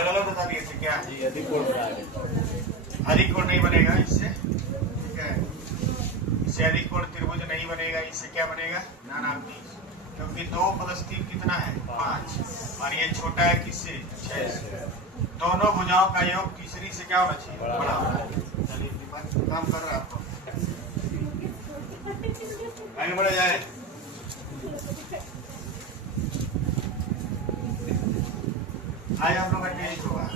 गलत बता दिए थे क्या? जी अधिक कोण बना है। अधिक कोण नहीं बनेगा इससे, ठीक है। इससे अधिक कोण त्रिभुज नहीं बनेगा। इससे क्या बनेगा? नानाभुज, क्योंकि 2 + 3 कितना है? 5, और ये छोटा है किससे? 6 से। दोनों भुजाओं का योग तीसरी से क्या होना चाहिए? बड़ा होना चाहिए। चलिए दिमाग काम कर रहा है आपको, आगे बढ़ा जाए। आज हम लोग का टेस्ट होगा,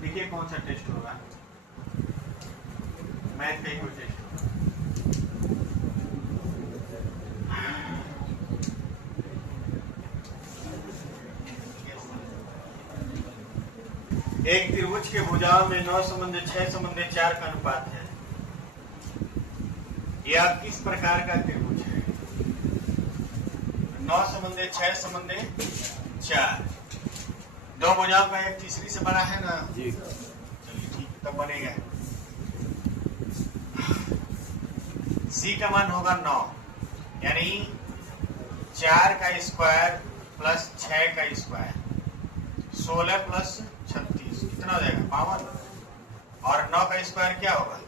देखिए कौन सा टेस्ट होगा। मैथ का ही कोई टेस्ट होगा। एक त्रिभुज के भुजाओं में 9 संबंध 6 संबंध 4 का अनुपात है। यह किस प्रकार का त्रिभुज है? 9 संबंध 6 संबंध 4, 2 भुजाओं का एक तीसरी से बड़ा है ना जी। चलिए ठीक, तब बनेगा। C का मान होगा 9, यानी 4 का स्क्वायर प्लस 6 का स्क्वायर, 16 प्लस 36 कितना हो जाएगा? 52। और 9 का स्क्वायर क्या होगा?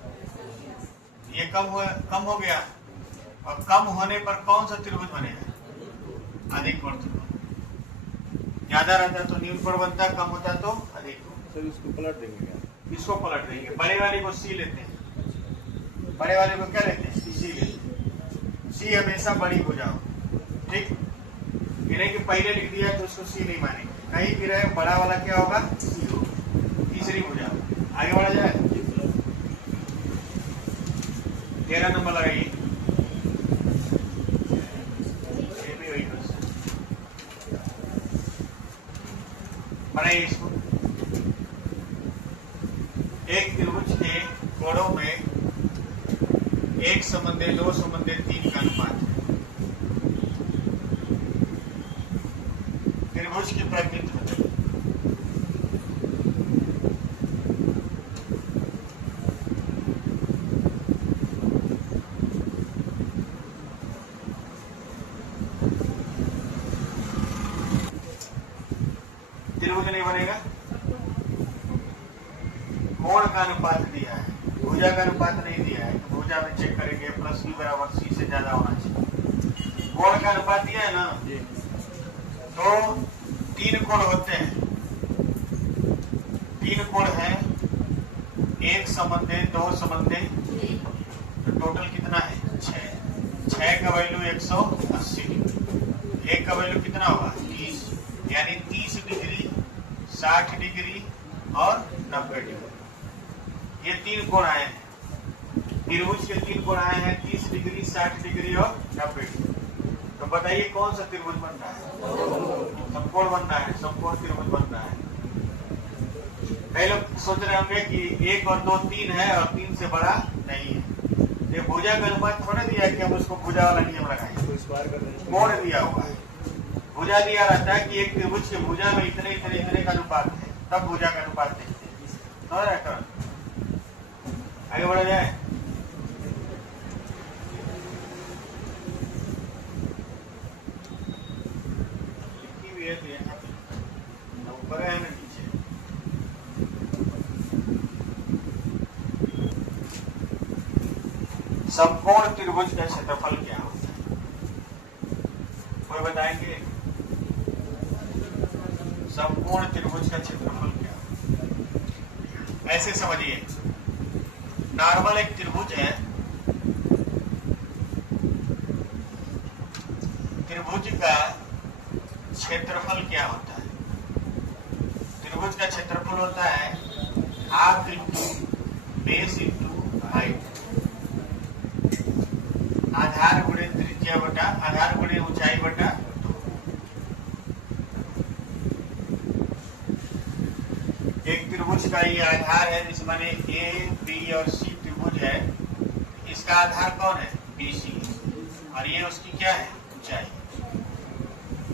ये कम हो गया, और कम होने पर कौन सा त्रिभुज बनेगा? अधिक कोण त्रिभुज। ज्यादा रहता तो न्यून कोण बनता, कम होता तो अधिक कोण। सर इसको पलट देंगे क्या? इसको पलट देंगे। बड़े वाले को C लेते हैं, बड़े वाले को क्या लेते हैं? C लेते हैं। C हमेशा बड़ी भुजाओं, ठीक। इन्हें कि पहले लिख दिया तो उसको C नहीं मानेंगे, कहीं भी रहे बड़ा वाला क्या होगा? C होगा, तीसरी भुजा। आगे बढ़ा जाए। 13 नंबर लगाइए। बनाइए इसको। एक त्रिभुज के कोणों में 1 संबंध 2 संबंध 3 का अनुपात है। त्रिभुज की प्रकृति त्रिभुज नहीं बनेगा। कोण का अनुपात दिया है, भुजा का अनुपात नहीं दिया है, तो भुजा में चेक करेंगे प्लस B बराबर C से ज्यादा होना चाहिए। कोण का अनुपात दिया है ना जी। तो 3 कोण होते हैं। 3 कोण है, 1 संबंध 2 संबंध, तो टोटल कितना है? 6। 6 का वैल्यू 180 डिग्री, 1 का वैल्यू कितना होगा? 30, यानी 30 डिग्री, 60 डिग्री और 90 डिग्री। ये 3 कोण आए हैं, त्रिभुज के 3 कोण आए हैं, 30 डिग्री, 60 डिग्री और 90 डिग्री। तो बताइए कौन सा त्रिभुज बन रहा है? समकोण बन रहा है, समकोण त्रिभुज बन रहा है। कई लोग सोच रहे होंगे कि 1 और 2 3 है और 3 से बड़ा नहीं है। ये भुजा का अनुपात थोड़ा दिया है कि हम उसको भुजा वाला नियम लगाएंगे, तो स्क्वायर कर देंगे। कोण दिया हुआ है। भुजा दिया रहता है कि एक त्रिभुज के भुजा में इतने इतने इतने का अनुपात है, तब भुजा का अनुपात देखते हैं। आगे बढ़ा जाए। लिखी हुई है तो यहाँ पे ऊपर है ना नीचे। समकोण त्रिभुज का क्षेत्रफल क्या होता है? कोई बताएंगे? समकोण त्रिभुज का क्षेत्रफल क्या होता है? ऐसे समझिए, नॉर्मल एक त्रिभुज है, त्रिभुज का क्षेत्रफल क्या होता है? त्रिभुज का क्षेत्रफल होता है half into base into height, आधार गुणे त्रिज्या बटा आधार गुणे ऊंचाई बटा 2। एक त्रिभुज का ये आधार है, जिसमें A, B और C त्रिभुज है। इसका आधार कौन है? BC, और ये उसकी क्या है? ऊंचाई,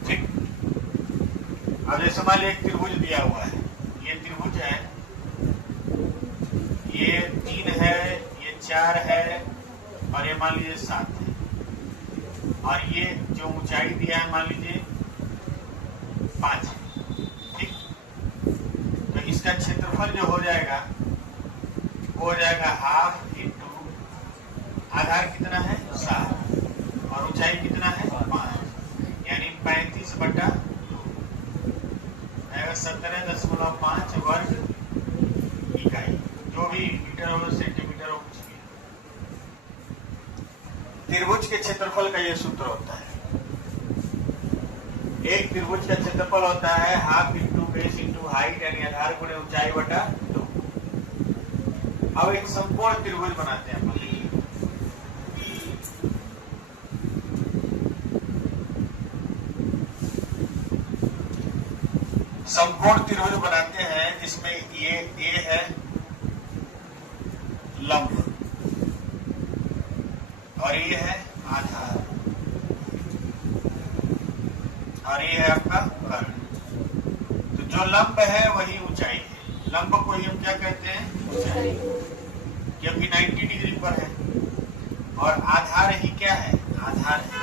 ठीक। अब जैसे मान लीजिए एक त्रिभुज दिया हुआ है, ये त्रिभुज है, ये 3 है, ये 4 है, और ये मान लीजिए 7 है, और ये जो ऊंचाई दिया है मान लीजिए 5 है। ठीक, तो इसका क्षेत्रफल जो हो जाएगा वो हो जाएगा हाफ इंटू आधार कितना है 7 और ऊंचाई कितना है 5, यानी 35/2 आएगा 17.5 वर्ग इकाई, जो भी मीटर हो सेंटीमीटर हो कुछ भी। त्रिभुज के क्षेत्रफल का यह सूत्र होता है। एक त्रिभुज का क्षेत्रफल होता है half into base into height, यानी आधार गुणे ऊंचाई बटा 2। अब एक संपूर्ण त्रिभुज बनाते हैं अपन। संपूर्ण त्रिभुज बनाते हैं जिसमें ये ए है लंब और ये है आधार और ये है आपका कर्ण। तो जो लंब है वही ऊंचाई है। लंब को ही हम क्या कहते हैं? ऊंचाई, क्योंकि 90 डिग्री पर है। और आधार ही क्या है? आधार है।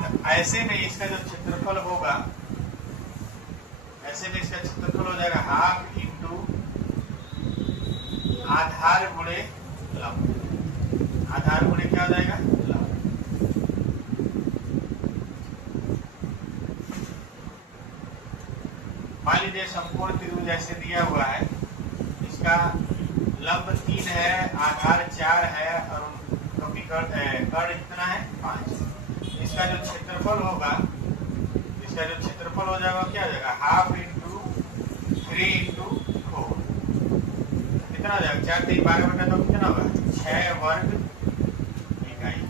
तो ऐसे में इसका जो क्षेत्रफल होगा, ऐसे में इसका क्षेत्रफल हो जाएगा हाफ इंटू आधार गुणे लंब। आधार गुणे क्या हो जाएगा? लंब। मान लीजिए संपूर्ण त्रिभुज ऐसे दिया हुआ है, इसका लंब 3 है, आधार 4 है और कर्ण कितना है? 5। इसका जो क्षेत्रफल होगा, इसका जो क्षेत्रफल हो जाएगा क्या हो जाएगा? हाफ इंटू 3 इंटू 4 कितना हो जाएगा? 4 3 12/2 कितना होगा? 6 वर्ग इकाई।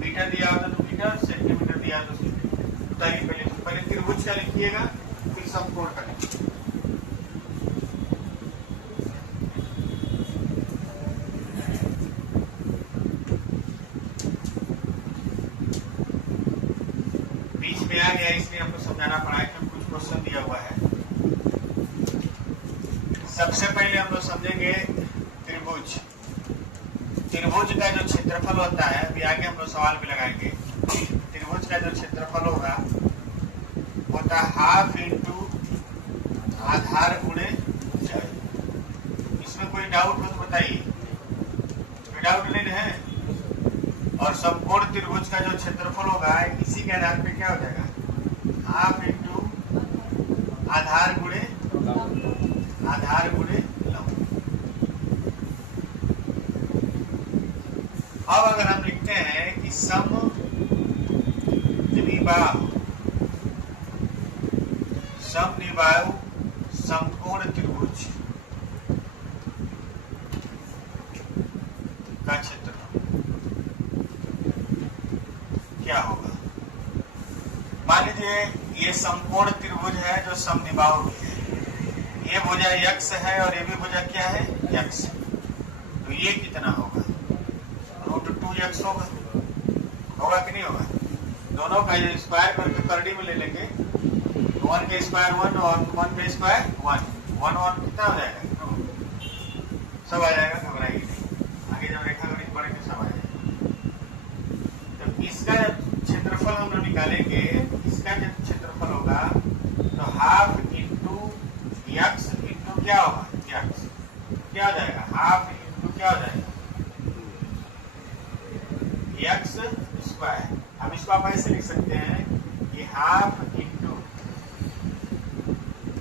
मीटर दिया होता तो मीटर, सेंटीमीटर दिया तो सेंटीमीटर। बताइए पहले त्रिभुज का लिखिएगा, फिर संपूर्ण का लिखिएगा। बीच में आ गया इसलिए हमको समझाना पड़ा है कि कुछ क्वेश्चन दिया हुआ है। सबसे पहले हम लोग समझेंगे त्रिभुज। त्रिभुज का जो क्षेत्रफल होता है, अभी आगे हम लोग सवाल भी लगाएंगे। त्रिभुज का जो क्षेत्रफल होगा होता है हाफ इंटू आधार गुणे ऊंचाई। इसमें कोई डाउट हो तो बताइए। कोई डाउट नहीं है? और संपूर्ण त्रिभुज का जो क्षेत्रफल होगा इसी के आधार पे क्या हो जाएगा? हाफ इंटू आधार गुणे लंब। अब अगर हम लिखते हैं कि समद्विबाहु संपूर्ण त्रिभुज का क्षेत्रफल क्या होगा? मान लीजिए ये संपूर्ण त्रिभुज है जो समद्विबाहु भी है। ये भुजा यक्ष है और ये भी भुजा क्या है? यक्ष। तो ये कितना होगा? √2x होगा। होगा कि नहीं होगा? दोनों का जो स्क्वायर करके करड़ी में ले लेंगे, 1 का स्क्वायर 1 और 1 का स्क्वायर 1 कितना हो जाएगा? 2। सब आ जाएगा, घबराइए नहीं। आगे जब रेखा गणित पढ़ेंगे सब आ जाएगा। तो इसका क्षेत्रफल हम लोग निकालेंगे। इसका जब क्षेत्रफल होगा तो हाफ इंटू यक्स इंटू क्या होगा? यक्स। क्या हो जाएगा? हाफ इंटू क्या हो जाएगा? X square. हम इसको आप ऐसे लिख सकते हैं कि हाफ इंटू,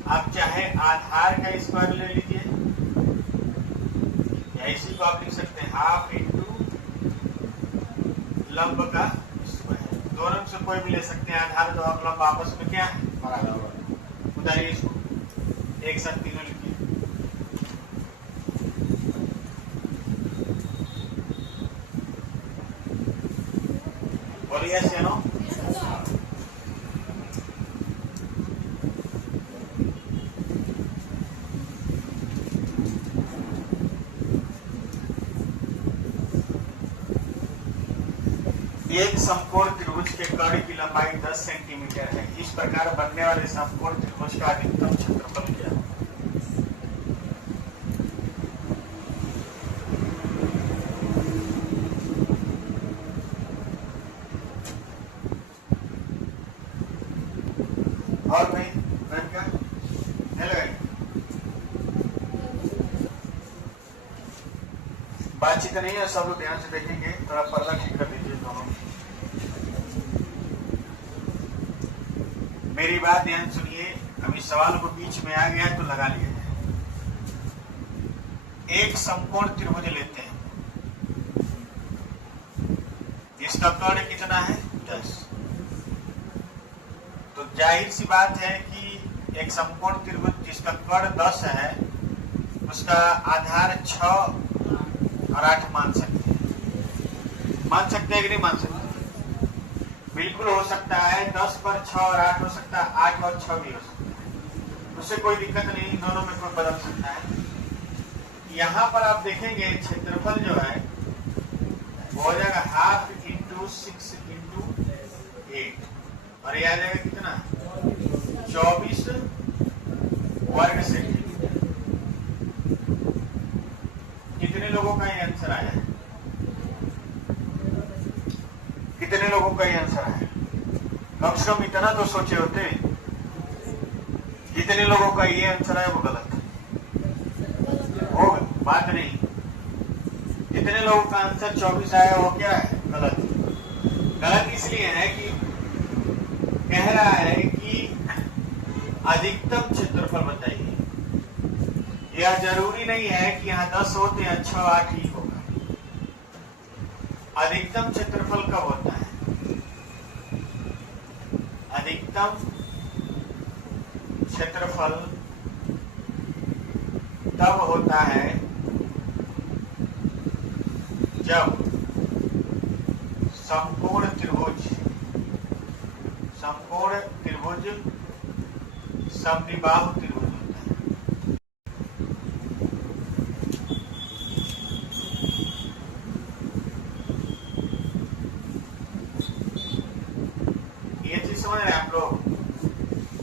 आप चाहे आधार का स्क्वायर ले लीजिए या इसी को आप लिख सकते हैं हाफ इंटू लंब का स्क्वायर। दोनों से कोई भी ले सकते हैं। आधार और लंब आपस में क्या है? बराबर। बताइए इसको एक साथ तीनों लिखिए। बोलिए यस या नो? एक समकोण त्रिभुज के कर्ण की लंबाई 10 सेंटीमीटर है। इस प्रकार बनने वाले समकोण त्रिभुज का अधिकतम क्षेत्रफल क्या है? और भाई फ्रेंड का नहीं लगाएंगे। बातचीत नहीं है, सब लोग ध्यान से देखेंगे। थोड़ा पर्दा ठीक कर दीजिए दोनों। मेरी बात ध्यान सुनिए। अभी सवाल को बीच में आ गया तो लगा लिया जाए। एक समकोण त्रिभुज लेते हैं, इसका कर्ण कितना है 10। तो जाहिर सी बात है कि एक समकोण त्रिभुज जिसका कर्ण 10 है उसका आधार 6 और 8 मान सकते हैं। मान सकते हैं कि नहीं मान सकते? बिल्कुल हो सकता है। 10 पर 6 और 8 हो सकता है, 8 और 6 भी हो सकता है। उससे कोई दिक्कत नहीं, दोनों में कोई बदल सकता है। यहाँ पर आप देखेंगे क्षेत्रफल जो है वो हो जाएगा 1/2 × 6 × 8 और ये आ जाएगा कितना 24 वर्ग सेंटीमीटर। कितने लोगों का ये आंसर आया है? कितने लोगों का ये आंसर आया? कम से कम इतना तो सोचे होते। जितने लोगों का ये आंसर आया वो गलत होगा, बात नहीं। जितने लोगों का आंसर 24 आया वो क्या है? गलत। गलत इसलिए है कि कह रहा है कि अधिकतम क्षेत्रफल बताइए। यह जरूरी नहीं है कि यहाँ 10 होते हैं 6 8 ही होगा। अधिकतम क्षेत्रफल कब होता है? अधिकतम क्षेत्रफल तब होता है जब समकोण त्रिभुज समद्विबाहु त्रिभुज होता है। ये चीज समझ रहे हैं आप लोग?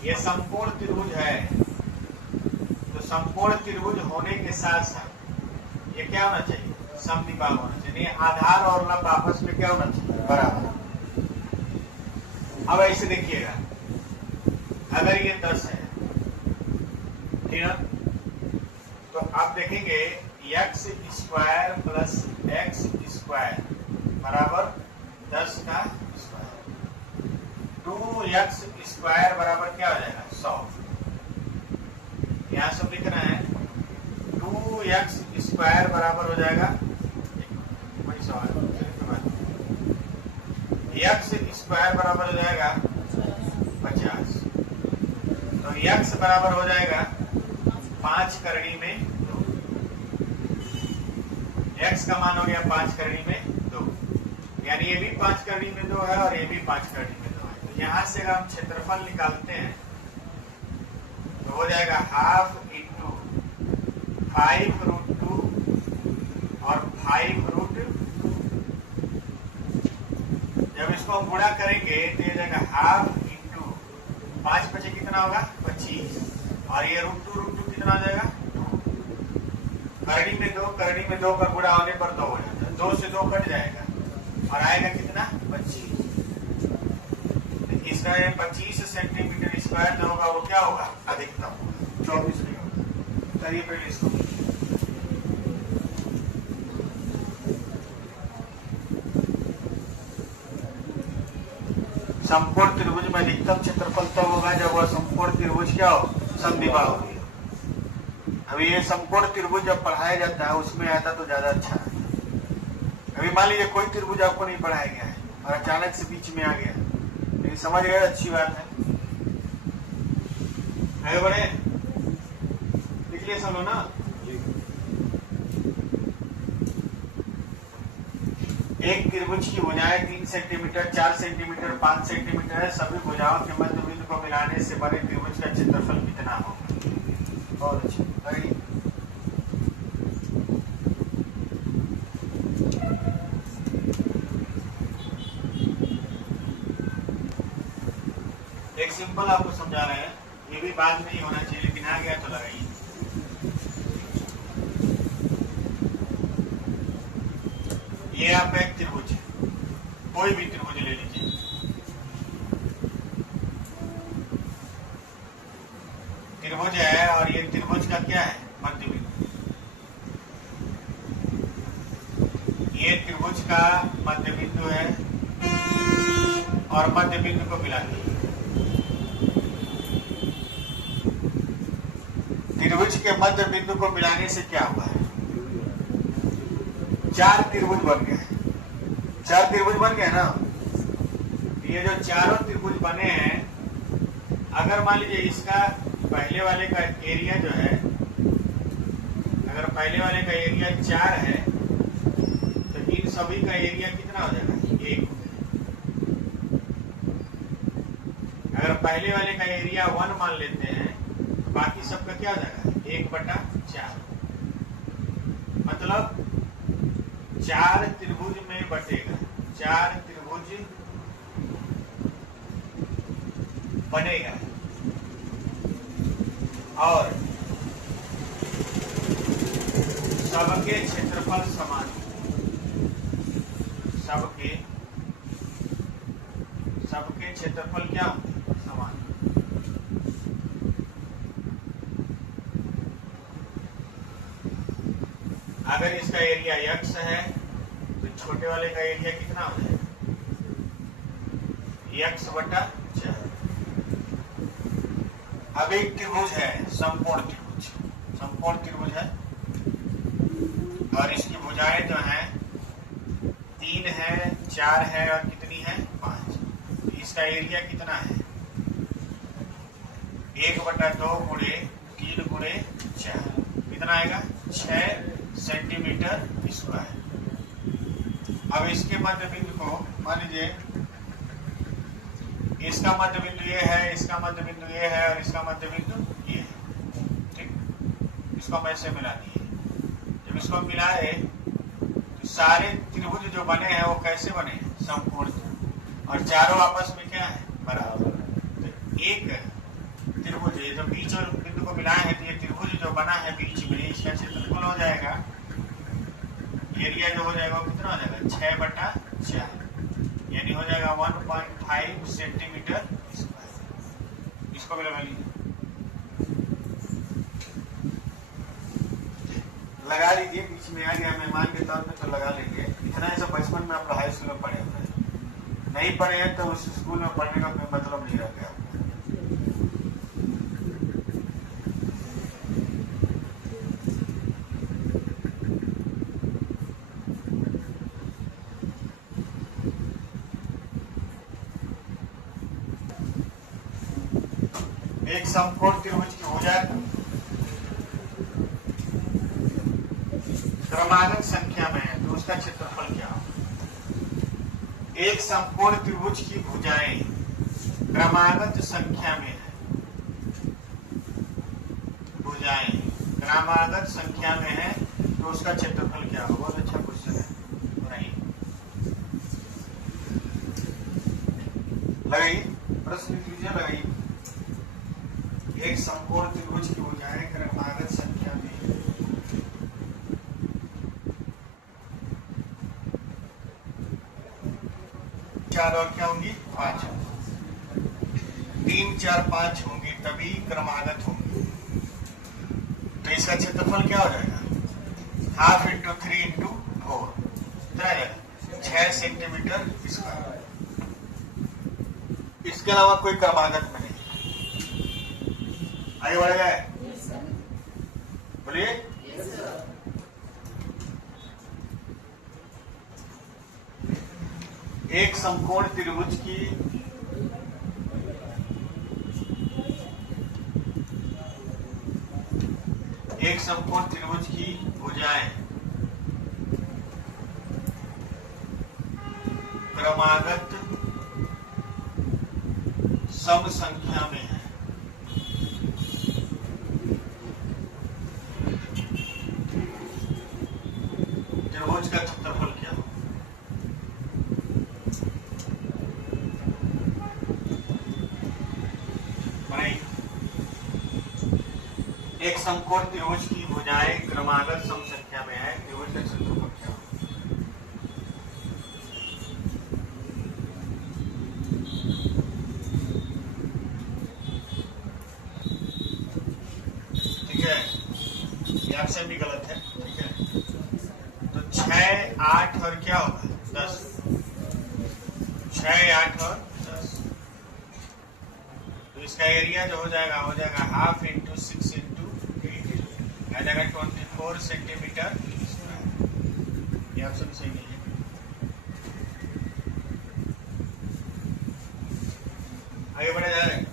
ये समकोण त्रिभुज है तो समकोण त्रिभुज होने के साथ साथ ये क्या होना चाहिए? समद्विबाहु होना चाहिए। आधार और लंब आपस में क्या होना चाहिए? बराबर। अब ऐसे देखिएगा, अगर ये 10 है ठीक है, तो आप देखेंगे x² + x² बराबर 10 का स्क्वायर। 2x² बराबर क्या हो जाएगा? 100। यहां सब लिखना है 2x² बराबर हो जाएगा वही सवाल x² बराबर हो जाएगा 50। तो x बराबर हो जाएगा 5 करणी में 2। x का मान हो गया 5 करणी में 2, यानी ये भी 5 करणी में 2 है और ये भी 5 करणी में 2 है। तो यहां से अगर हम क्षेत्रफल निकालते हैं तो हो जाएगा 1/2 × 5√2 और 5√2। जब इसको हम गुणा करेंगे तो ये जाएगा 1/2 × 5 बचे कितना होगा? 25 और ये √2 कितना हो जाएगा? 2। करणी में 2 का गुणा होने पर 2 हो जाता है। 2 से 2 कट जाएगा और आएगा कितना? 25। इसका 25 सेंटीमीटर स्क्वायर जो होगा वो क्या होगा? अधिकतम 24 नहीं होगा। चलिए पहले इसको समकोण त्रिभुज में अधिकतम क्षेत्रफल तब होगा जब वह समकोण त्रिभुज क्या हो? समद्विबाहु हो। अभी ये समकोण त्रिभुज जब पढ़ाया जाता है उसमें आता तो ज्यादा अच्छा है। अभी मान लीजिए कोई त्रिभुज आपको नहीं पढ़ाया गया है और अचानक से बीच में आ गया, लेकिन समझ गए, अच्छी बात है। आगे बढ़े, लिख लिए सब लोग ना? एक त्रिभुज की भुजाएं 3 सेंटीमीटर 4 सेंटीमीटर 5 सेंटीमीटर है। सभी भुजाओं के मध्य बिंदु को मिलाने से बने त्रिभुज का क्षेत्रफल कितना होगा? बहुत अच्छा। एक सिंपल आपको समझा रहे हैं, ये भी बात नहीं होना चाहिए लेकिन आ गया तो लगाइए। ये आपका एक त्रिभुज है, कोई भी त्रिभुज ले लीजिए। त्रिभुज है और ये त्रिभुज का क्या है? मध्य बिंदु। ये त्रिभुज का मध्य बिंदु है और मध्य बिंदु को मिलाती है। त्रिभुज के मध्य बिंदु को मिलाने से क्या हुआ है? 4 त्रिभुज बन गए। 4 त्रिभुज बन गए ना। ये जो चारों त्रिभुज बने हैं, अगर मान लीजिए इसका पहले वाले का एरिया जो है, अगर पहले वाले का एरिया 4 है तो इन सभी का एरिया कितना हो जाएगा? 1। अगर पहले वाले का एरिया 1 मान लेते हैं तो बाकी सबका क्या हो जाएगा? 1/4। मतलब 4 त्रिभुज में बटेगा, 4 त्रिभुज बनेगा और सबके क्षेत्रफल समान, सबके क्षेत्रफल क्या होंगे? समान। अगर इसका एरिया x है तो छोटे वाले का एरिया कितना हो जाएगा? x/4। अब एक त्रिभुज है, समकोण त्रिभुज। समकोण त्रिभुज है और इसकी भुजाएं जो हैं 3 है, 4 है और कितनी है? 5। इसका एरिया कितना है? 1/2 गुणे 3 गुणे 4 कितना आएगा? 6 सेंटीमीटर स्क्वायर। अब इसके मध्य बिंदु को मान लीजिए, इसका मध्य बिंदु ये है, इसका मध्य बिंदु ये है और इसका मध्य बिंदु ये है। ठीक, इसको हम ऐसे मिला दिए। जब इसको मिलाए तो सारे त्रिभुज जो बने हैं वो कैसे बने? समकोण। और चारों आपस में क्या है? बराबर। तो एक त्रिभुज जो बीच और बिंदु को मिलाए हैं, तो ये त्रिभुज जो बना है बीच में, इसका क्षेत्रफल हो जाएगा, एरिया जो हो जाएगा वो कितना हो जाएगा? 6/4, यानी हो जाएगा 1.5 सेंटीमीटर स्क्वायर। इसको भी लगा लीजिए, लगा लीजिए। बीच में आ गया मेहमान के तौर पे तो लगा लेंगे। इतना ऐसा बचपन में आप हाई स्कूल में पढ़े हुए हैं, नहीं पढ़े हैं तो उस स्कूल में पढ़ने का कोई मतलब नहीं रह गया। एक समकोण त्रिभुज की भुजा क्रमागत संख्या में है तो उसका क्षेत्रफल क्या होगा? एक समकोण त्रिभुज की भुजाएं क्रमागत संख्या में है, भुजाएं क्रमागत संख्या में है तो उसका क्षेत्रफल क्या होगा? बहुत अच्छा क्वेश्चन है। नहीं लगाइए, प्रश्न कीजिए, लगाइए। एक समकोण त्रिभुज की भुजाएं क्रमागत संख्या में है। 4 और क्या होंगी? 5। 3, 4, 5 होंगी तभी क्रमागत होंगी। तो इसका क्षेत्रफल क्या हो जाएगा? ½ × 3 × 4 कितना आएगा? 6 सेंटीमीटर स्क्वायर। इसके अलावा कोई क्रमागत में नहीं। आगे बढ़ गए, बोलिए। एक समकोण त्रिभुज की भुजाएं क्रमागत सम संख्या में है। त्रिभुज का क्षेत्रफल क्या हो? एक समकोण त्रिभुज की भुजाएं क्रमागत सम संख्या में है, त्रिभुज का क्षेत्रफल क्या हो? ये ऑप्शन भी गलत है, ठीक है। तो 6, 8 और क्या होगा 10, 6, 8 और 10। तो इसका एरिया जो हो जाएगा हाफ इंटू 6 इंटू 8 आ जाएगा 24 सेंटीमीटर स्क्वायर। ये ऑप्शन सही नहीं है। आगे बढ़ा जा रहे हैं।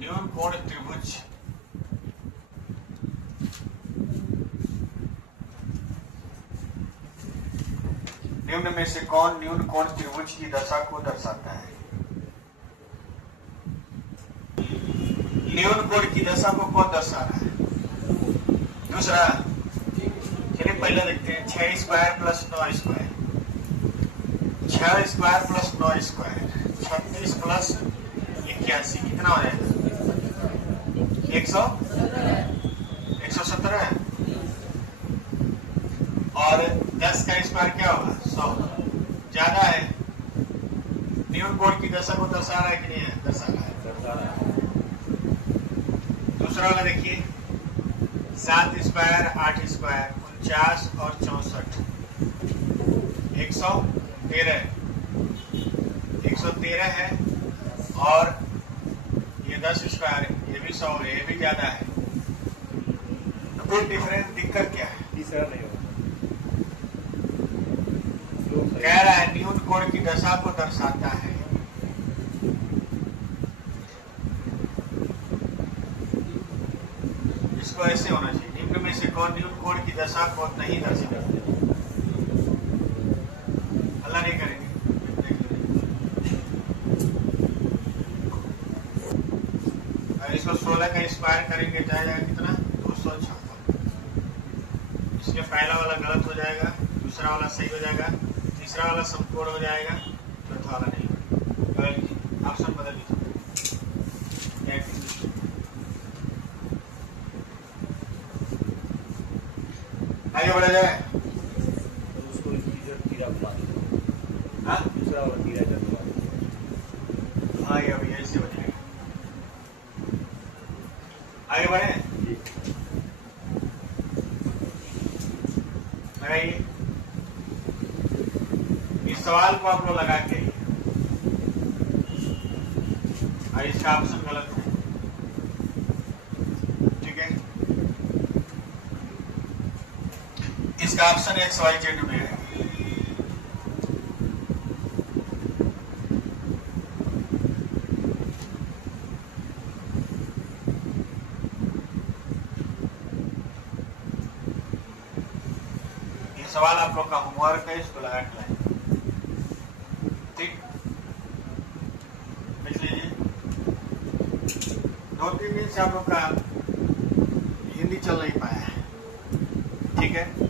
न्यून कोण त्रिभुज निम्न में से कौन न्यून कोण त्रिभुज की दशा को दर्शाता है? न्यून कोण की दशा को कौन दर्शा रहा है? दूसरा, चलिए पहले देखते हैं। 6 square plus 9 square, 6 square plus 9 square 36 plus 81 कितना हो जाएगा? 117 है। और 10 का स्क्वायर क्या होगा? 100 ज्यादा है। न्यून कोण की दशा को दर्शा रहा है कि नहीं है? दर्शा रहा है। दूसरा वाला देखिए, 7 स्क्वायर 8 स्क्वायर 49 और 64 113 है। और ये 10 स्क्वायर ये भी 100 है, ये भी ज्यादा है। तो कोई डिफरेंस दिक्कत क्या है? तीसरा नहीं होगा। कह रहा है न्यून कोण की दशा को दर्शाता है। इसको ऐसे होना चाहिए, निम्न में से कौन न्यून कोण की दशा को नहीं दर्शाता? अल्लाह नहीं करेंगे। और इसको 16 का स्क्वायर करेंगे जाएगा कितना? 256। इसके पहला वाला गलत हो जाएगा, दूसरा वाला सही हो जाएगा, तीसरा वाला समकोण हो जाएगा, चौथा वाला नहीं। ऑप्शन बदल लीजिए। आगे बढ़ा जाए। उसको तीरा घुमा दो। हाँ दूसरा वाला तीरा इधर घुमा दो। हाँ, ये अभी ऐसे हो जाएगा। आगे बढ़े। लगाइए। इस सवाल को आप लोग लगा के, और इसका ऑप्शन गलत है, ठीक है। इसका ऑप्शन XYZ में है। ये सवाल आप लोग का होमवर्क है, इसको लगा के लाएं। ठीक, देख लीजिए। 2-3 दिन से आप लोग का हिंदी चल नहीं पाया है, ठीक है।